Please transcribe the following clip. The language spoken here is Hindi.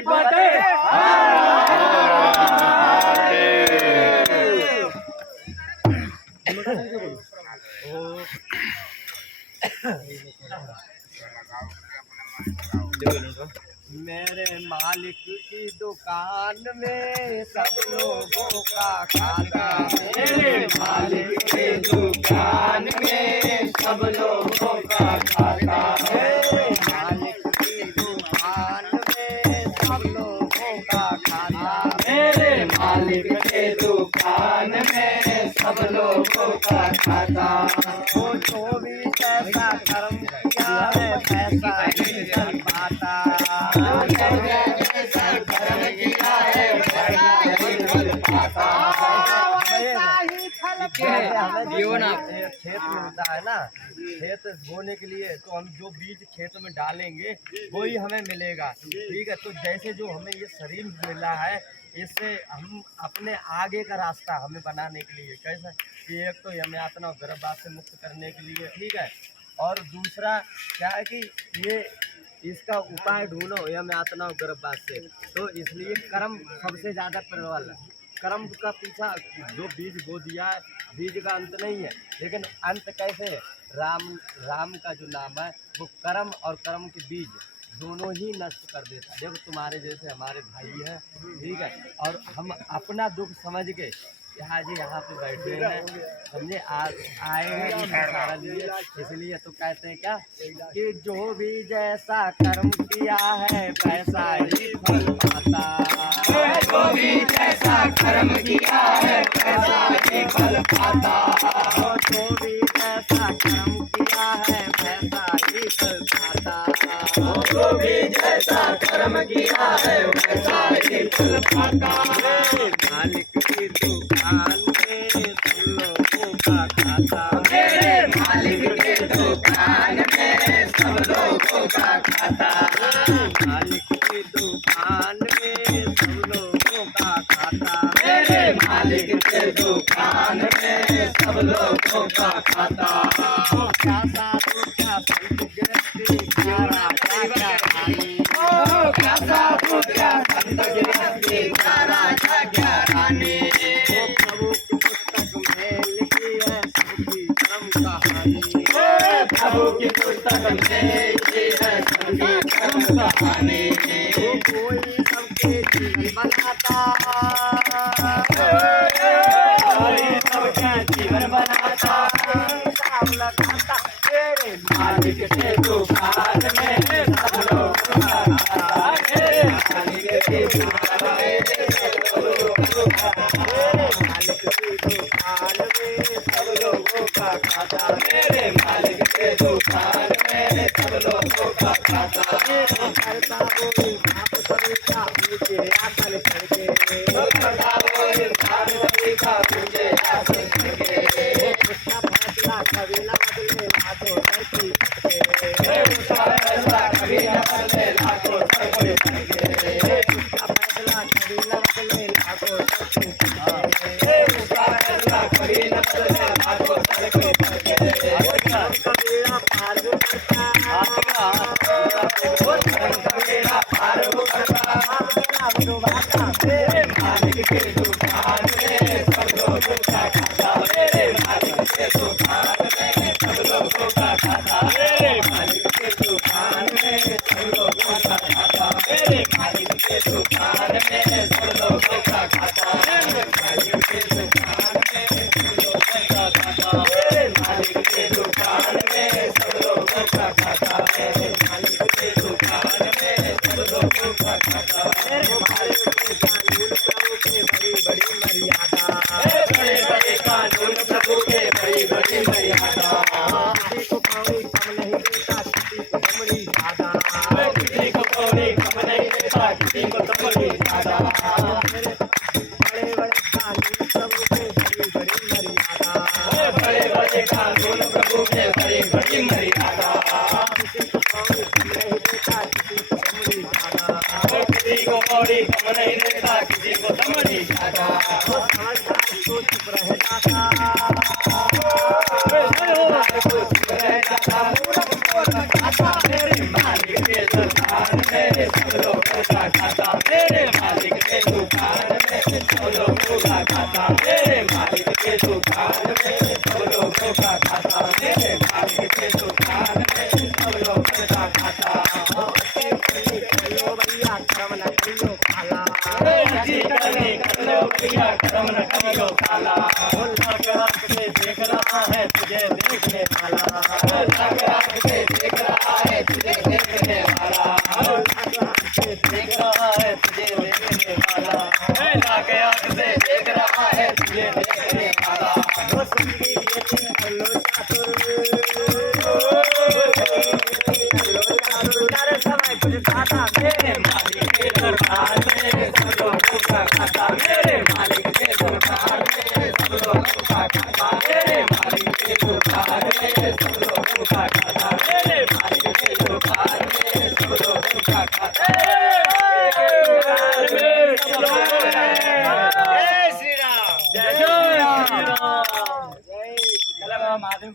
की फतेह। मेरे मालिक की दुकान में सब लोगों का खाता। मेरे मालिक की दुकान में सब लोगों का खाता है। मालिक की दुकान में सब लोगों का खाता। मेरे मालिक के दुकान में सब लोगों का खाता। वो जो भी जैसा कर्म किया है पैसा ही फल पाता। जैसा कर्म किया है वैसा ही फल पाता। खेत में होता है ना, खेत बोने के लिए तो हम जो बीज खेत में डालेंगे वही हमें मिलेगा। ठीक है, तो जैसे जो हमें ये शरीर मिला है इससे हम अपने आगे का रास्ता हमें बनाने के लिए कैसा कि एक तो हमें यातना और गर्भवास से मुक्त करने के लिए, ठीक है, और दूसरा क्या है कि ये इसका उपाय ढूंढो यम यातना और गर्भवास से। तो इसलिए कर्म सबसे ज़्यादा प्रबल है। कर्म का पीछा जो बीज बो दिया है बीज का अंत नहीं है, लेकिन अंत कैसे है? राम का जो नाम है वो कर्म और कर्म के बीज दोनों ही नष्ट कर देता है। देखो तुम्हारे जैसे हमारे भाई हैं, ठीक है, और हम अपना दुख समझ के आज यहाँ पे बैठे हैं, समझे, आए हैं सहारा लिए, इसलिए तो कहते हैं क्या कि जो भी जैसा कर्म किया है वैसा ही फल पाता। जो भी जैसा कर्म किया है वैसा ही फल पाता। जो भी जैसा कर्म किया है वैसा ही फल पाता। जो भी जैसा कर्म किया है वैसा ही फल पाता। मालिक की दुकान में सब लोगों का खाता। मेरे मालिक की दुकान में सब लोगों का खाता। मालिक की दुकान में सब लोगों का खाता। मेरे मालिक के दुकान में सब लोगों का खाता। क्या साधु क्या संत गृहस्थी क्या राजा क्या रानी। क्या साधु क्या संत गृहस्थी क्या राजा क्या रानी। प्रभु की पुस्तक में लिखी है सबकी कर्म कहानी। प्रभु की पुस्तक में लिखी है सबकी कर्म कहानी। कोई सबके जीवन बनाता। सबका जीवन बनाता। हिसाब लगाता तेरे मालिक के दुकान में सब लोगों का खाता। मेरे मालिक के दुकान में सब लोगों का खाता। मालिक की दुकान में सब लोगों का खाता। मेरे मालिक के दुकान में सब लोगों का खाता। करता बोली बाप सभी का ऊंचे आसन करके। करता वो इंसान सभी का पूजे आसन करके। उसका फैसला कभी न बदले लाखों धरती फटके। उसका फैसला कभी न बदले लाखों सर कोई करके। उसका फैसला कभी न बदले लाखों धरती फटके। उसका फैसला कभी न बदले लाखों सर कोई करके। कबीरा पार जो करता कबीरा पार वो करता। मेरे मालिक के दुकान में सब लोगों का खाता। मेरे मालिक के दुकान में सब लोगों का खाता। मेरे मालिक के दुकान में सब लोगों का खाता। मेरे मालिक के दुकान में सब लोगों का खाता। मेरे मालिक के दुकान में सब लोगों का खाता। मेरे मालिक के दुकान में सब लोगों का खाता। मेरे मालिक के दुकान में सब लोगों का खाता। मेरे मालिक के कानून प्रभु के बड़ी बड़ी मर्यादा। बड़े बड़े कानून प्रभु के बड़ी बड़ी मर्यादा। किसी को पानी कम नहीं देता किसी को बड़ी ज्यादा। किसी को थोड़ी कम नहीं देता किसी को थोड़ी ज्यादा। मेरे बड़े बड़े कानून प्रभु के बड़ी बड़ी मर्यादा। बड़े बड़े कानून प्रभु के बड़ी बड़ी मर्यादा। किसी को पानी कम नहीं देता किसी को बड़ी ज्यादा। किसी को थोड़ी कम नहीं देता किसी को थोड़ी ज्यादा। वो समझदार तो चुप रह जाता। मेरे मालिक के दुकान में सब लोगों का खाता। लोगों का खाता मेरे मालिक के दुकान में सब लोगों का खाता मेरे मालिक के दुकान में सब लोगों का खाता करो भैया कर्म न करियो काला जी करने कर लो भैया कर्म न करियो काला लाख लाख से देख रहा है तुझे देखने वाला लाख लाख से देख रहा है तुझे देखने वाला लाख लाख से देख रहा है तुझे देखने वाला लाख लाख से देख रहा है तुझे देखने वाला वो संगी लो चातुर समय कुछ खाता मेरे मालिक के दरबार में सब लोगों का खाता मेरे मालिक के दरबार में सब लोगों का खाता मेरे मालिक के दरबार में सब लोगों का खाता मेरे मालिक के दरबार में सब लोगों का खाता जय श्री राम जय श्री राम जय महादेव